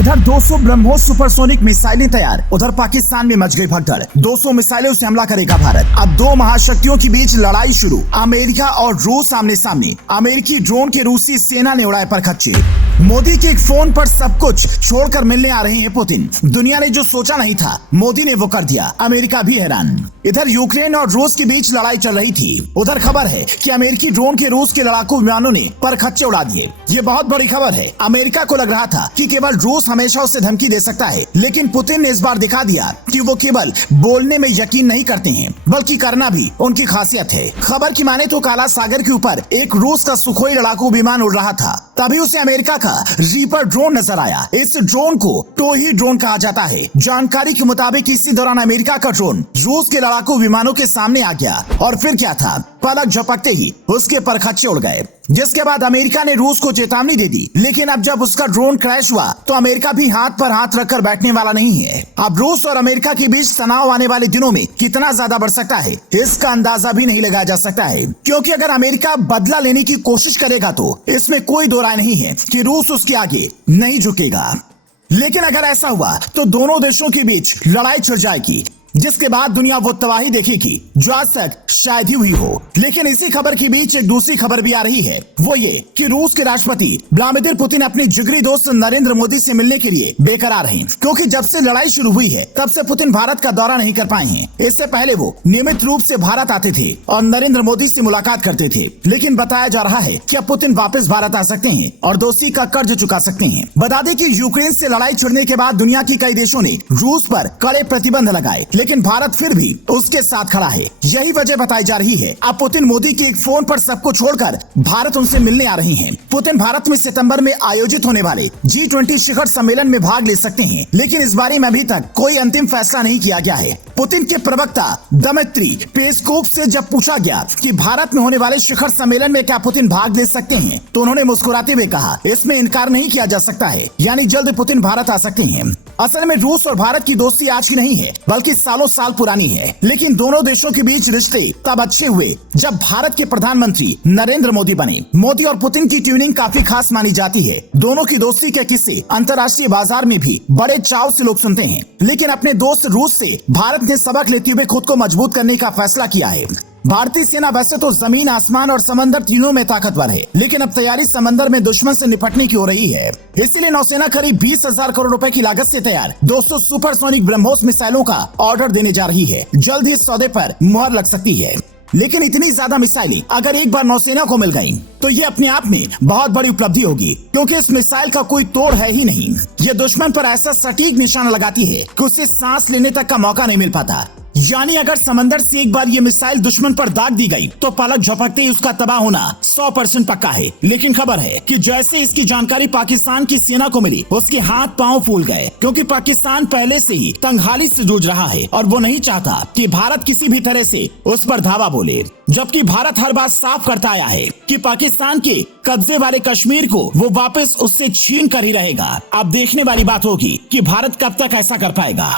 इधर 200 ब्रह्मोस सुपरसोनिक मिसाइलें तैयार, उधर पाकिस्तान में मच गई भगदड़। 200 मिसाइलों से हमला करेगा भारत। अब दो महाशक्तियों के बीच लड़ाई शुरू। अमेरिका और रूस आमने सामने। अमेरिकी ड्रोन के रूसी सेना ने उड़ाए परखच्चे। मोदी के एक फोन पर सब कुछ छोड़कर मिलने आ रहे हैं पुतिन। दुनिया ने जो सोचा नहीं था मोदी ने वो कर दिया। अमेरिका भी हैरान। इधर यूक्रेन और रूस के बीच लड़ाई चल रही थी। उधर खबर है कि अमेरिकी ड्रोन के रूस के लड़ाकू विमानों ने परखच्चे उड़ा दिए। ये बहुत बड़ी खबर है। अमेरिका को लग रहा था कि केवल रूस हमेशा उसे धमकी दे सकता है, लेकिन पुतिन ने इस बार दिखा दिया कि वो केवल बोलने में यकीन नहीं करते हैं बल्कि करना भी उनकी खासियत है। खबर की माने तो काला सागर के ऊपर एक रूस का सुखोई लड़ाकू विमान उड़ रहा था, तभी उसे अमेरिका का रीपर ड्रोन नजर आया। इस ड्रोन को टोही ड्रोन कहा जाता है। जानकारी के मुताबिक इसी दौरान अमेरिका का ड्रोन रूस के लड़ाकू विमानों के सामने आ गया और फिर क्या था, पलक झपकते ही उसके परखच्चे उड़ गए, जिसके बाद अमेरिका ने रूस को चेतावनी दे दी। लेकिन अब जब उसका ड्रोन क्रैश हुआ तो अमेरिका भी हाथ पर हाथ रखकर बैठने वाला नहीं है। अब रूस और अमेरिका के बीच तनाव आने वाले दिनों में कितना ज्यादा बढ़ सकता है इसका अंदाजा भी नहीं लगाया जा सकता है, क्योंकि अगर अमेरिका बदला लेने की कोशिश करेगा तो इसमें कोई दो राय नहीं है कि रूस उसके आगे नहीं झुकेगा। लेकिन अगर ऐसा हुआ तो दोनों देशों के बीच लड़ाई छिड़ जाएगी, जिसके बाद दुनिया वो तबाही देखेगी जो आज तक शायद ही हुई हो। लेकिन इसी खबर के बीच एक दूसरी खबर भी आ रही है, वो ये कि रूस के राष्ट्रपति व्लादिमीर पुतिन अपने जिगरी दोस्त नरेंद्र मोदी से मिलने के लिए बेकरार हैं, क्योंकि जब से लड़ाई शुरू हुई है तब से पुतिन भारत का दौरा नहीं कर पाए हैं। इससे पहले वो नियमित रूप से भारत आते थे और नरेंद्र मोदी से मुलाकात करते थे, लेकिन बताया जा रहा है कि अब पुतिन वापस भारत आ सकते हैं और दोस्ती का कर्ज चुका सकते हैं। बता दें कि यूक्रेन से लड़ाई छिड़ने के बाद दुनिया के कई देशों ने रूस पर कड़े प्रतिबंध लगाए, लेकिन भारत फिर भी उसके साथ खड़ा है। यही वजह बताई जा रही है। अब पुतिन मोदी के एक फोन पर सबको छोड़कर भारत उनसे मिलने आ रहे हैं। पुतिन भारत में सितंबर में आयोजित होने वाले G20 शिखर सम्मेलन में भाग ले सकते हैं, लेकिन इस बारे में अभी तक कोई अंतिम फैसला नहीं किया गया है। पुतिन के प्रवक्ता दमित्री पेस्कोव से जब पूछा गया कि भारत में होने वाले शिखर सम्मेलन में क्या पुतिन भाग ले सकते हैं, तो उन्होंने मुस्कुराते हुए कहा, इसमें इनकार नहीं किया जा सकता है, यानी जल्द पुतिन भारत आ सकते हैं। असल में रूस और भारत की दोस्ती आज की नहीं है बल्कि सालों साल पुरानी है, लेकिन दोनों देशों के बीच रिश्ते तब अच्छे हुए जब भारत के प्रधानमंत्री नरेंद्र मोदी बने। मोदी और पुतिन की ट्यूनिंग काफी खास मानी जाती है। दोनों की दोस्ती के किस्से अंतर्राष्ट्रीय बाजार में भी बड़े चाव से लोग सुनते हैं, लेकिन अपने दोस्त रूस से भारत ने सबक लेते हुए खुद को मजबूत करने का फैसला किया है। भारतीय सेना वैसे तो जमीन, आसमान और समंदर तीनों में ताकतवर है, लेकिन अब तैयारी समंदर में दुश्मन से निपटने की हो रही है। इसीलिए नौसेना करीब 20,000 करोड़ रुपए की लागत से तैयार 200 सुपरसोनिक ब्रह्मोस मिसाइलों का ऑर्डर देने जा रही है। जल्द ही इस सौदे पर मुहर लग सकती है। लेकिन इतनी ज्यादा मिसाइलें अगर एक बार नौसेना को मिल गयी तो ये अपने आप में बहुत बड़ी उपलब्धि होगी, क्योंकि इस मिसाइल का कोई तोड़ है ही नहीं। ये दुश्मन पर ऐसा सटीक निशाना लगाती है कि उसे सांस लेने तक का मौका नहीं मिल पाता। यानी अगर समंदर से एक बार ये मिसाइल दुश्मन पर दाग दी गई तो पलक झपकते ही उसका तबाह होना 100% पक्का है। लेकिन खबर है कि जैसे इसकी जानकारी पाकिस्तान की सेना को मिली, उसके हाथ पांव फूल गए, क्योंकि पाकिस्तान पहले से ही तंगहाली से जूझ रहा है और वो नहीं चाहता कि भारत किसी भी तरह से उस पर धावा बोले। जबकि भारत हर बात साफ करता आया है कि पाकिस्तान के कब्जे वाले कश्मीर को वो वापस उससे छीन कर ही रहेगा। अब देखने वाली बात होगी कि भारत कब तक ऐसा कर पाएगा।